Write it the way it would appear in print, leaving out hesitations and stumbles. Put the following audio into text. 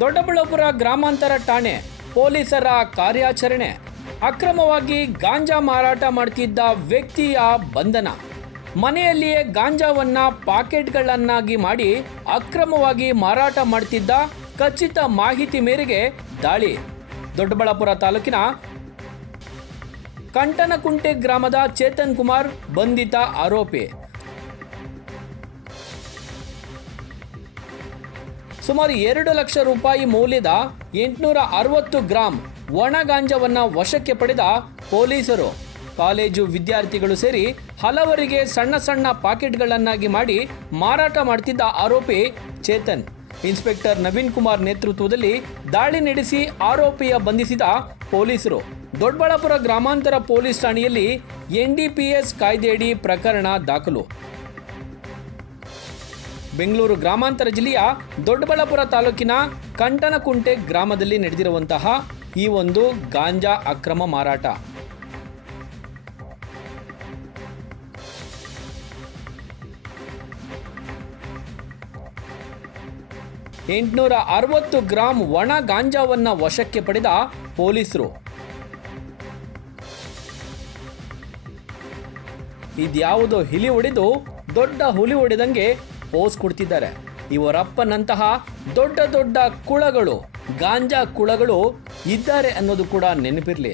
ದೊಡ್ಡಬಳ್ಳಾಪುರ ಗ್ರಾಮಾಂತರ ಠಾಣೆ ಪೊಲೀಸರ ಕಾರ್ಯಾಚರಣೆ. ಅಕ್ರಮವಾಗಿ ಗಾಂಜಾ ಮಾರಾಟ ಮಾಡ್ತಿದ್ದ ವ್ಯಕ್ತಿಯ ಬಂಧನ. ಮನೆಯಲ್ಲಿಯೇ ಗಾಂಜಾವನ್ನ ಪಾಕೆಟ್ಗಳನ್ನಾಗಿ ಮಾಡಿ ಅಕ್ರಮವಾಗಿ ಮಾರಾಟ ಮಾಡ್ತಿದ್ದ ಖಚಿತ ಮಾಹಿತಿ ಮೇರೆಗೆ ದಾಳಿ. ದೊಡ್ಡಬಳ್ಳಾಪುರ ತಾಲೂಕಿನ ಕಂಟನಕುಂಟೆ ಗ್ರಾಮದ ಚೇತನ್ ಕುಮಾರ್ ಬಂಧಿತ ಆರೋಪಿ. ಸುಮಾರು 2 ಲಕ್ಷ ರೂಪಾಯಿ ಮೌಲ್ಯದ 860 ಗ್ರಾಂ ಒಣ ಗಾಂಜಾವನ್ನ ವಶಕ್ಕೆ ಪಡೆದ ಪೊಲೀಸರು. ಕಾಲೇಜು ವಿದ್ಯಾರ್ಥಿಗಳು ಸೇರಿ ಹಲವರಿಗೆ ಸಣ್ಣ ಸಣ್ಣ ಪಾಕೆಟ್ಗಳನ್ನಾಗಿ ಮಾಡಿ ಮಾರಾಟ ಮಾಡ್ತಿದ್ದ ಆರೋಪಿ ಚೇತನ್. ಇನ್ಸ್ಪೆಕ್ಟರ್ ನವೀನ್ ಕುಮಾರ್ ನೇತೃತ್ವದಲ್ಲಿ ದಾಳಿ ನಡೆಸಿ ಆರೋಪಿಯ ಬಂಧಿಸಿದ ಪೊಲೀಸರು. ದೊಡ್ಡಬಳ್ಳಾಪುರ ಗ್ರಾಮಾಂತರ ಪೊಲೀಸ್ ಠಾಣೆಯಲ್ಲಿ NDPS ಕಾಯ್ದೆಯಡಿ ಪ್ರಕರಣ ದಾಖಲು. ಬೆಂಗಳೂರು ಗ್ರಾಮಾಂತರ ಜಿಲ್ಲೆಯ ದೊಡ್ಡಬಳ್ಳಾಪುರ ತಾಲೂಕಿನ ಕಂಟನಕುಂಟೆ ಗ್ರಾಮದಲ್ಲಿ ನಡೆದಿರುವಂತಹ ಈ ಒಂದು ಗಾಂಜಾ ಅಕ್ರಮ ಮಾರಾಟ. $860 ಗ್ರಾಂ ಒಣ ಗಾಂಜಾವನ್ನ ವಶಕ್ಕೆ ಪಡೆದ ಪೊಲೀಸರು. ಇದ್ಯಾವುದೋ ಹಿಲಿ ಹೊಡೆದು ದೊಡ್ಡ ಹುಲಿ ಹೊಡೆದಂಗೆ ಪೋಸ್ ಕೊಡ್ತಿದ್ದಾರೆ. ಇವರಪ್ಪನಂತಹ ದೊಡ್ಡ ದೊಡ್ಡ ಕುಳಗಳು, ಗಾಂಜಾ ಕುಳಗಳು ಇದ್ದಾರೆ ಅನ್ನೋದು ಕೂಡ ನೆನಪಿರಲಿ.